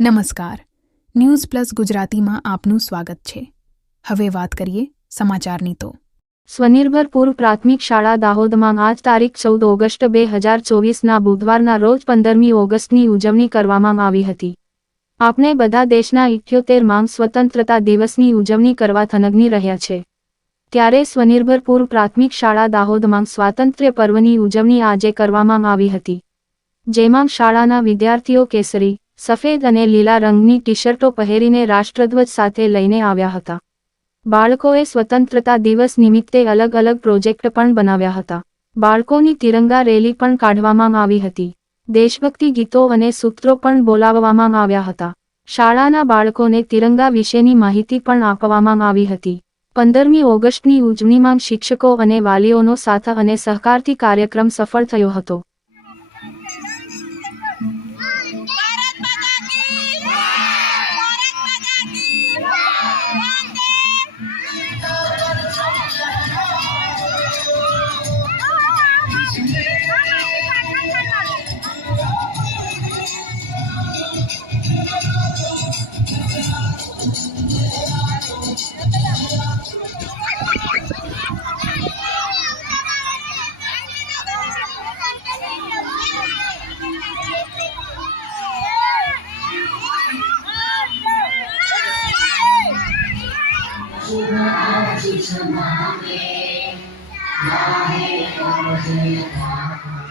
નમસ્કાર. News plus ગુજરાતીમાં આપનું સ્વાગત છે. હવે વાત કરીએ સમાચારની તો. સ્વનિર્ભર પૂર્વ પ્રાથમિક શાળા દાહોદમાં આજ તારીખ ચૌદ ઓગસ્ટ બે હજાર ચોવીસના બુધવારના રોજ પંદરમી ઓગસ્ટની ઉજવણી કરવામાં આવી હતી. આપણે બધા દેશના ઇઠ્યોતેર માંગ સ્વતંત્રતા દિવસની ઉજવણી કરવા થનગની રહ્યા છે. ત્યારે સ્વનિર્ભર પૂર્વ પ્રાથમિક શાળા દાહોદમાં સ્વાતંત્ર્ય પર્વની ઉજવણી આજે કરવામાં આવી હતી. જેમાં શાળાના વિદ્યાર્થીઓ કેસરી સફેદ અને લીલા રંગની ટી શર્ટો પહેરીને રાષ્ટ્રધ્વજ સાથે લઈને આવ્યા હતા. બાળકોએ સ્વતંત્રતા દિવસ નિમિત્તે અલગ અલગ પ્રોજેક્ટ પણ બનાવ્યા હતા. બાળકોની તિરંગા રેલી પણ કાઢવામાં આવી હતી. દેશભક્તિ ગીતો અને સૂત્રો પણ બોલાવવામાં આવ્યા હતા. શાળાના બાળકોને તિરંગા વિશેની માહિતી પણ આપવામાં આવી હતી. પંદરમી ઓગસ્ટની ઉજવણીમાં શિક્ષકો અને વાલીઓનો સાથ અને સહકારથી કાર્યક્રમ સફળ થયો હતો. Thank you.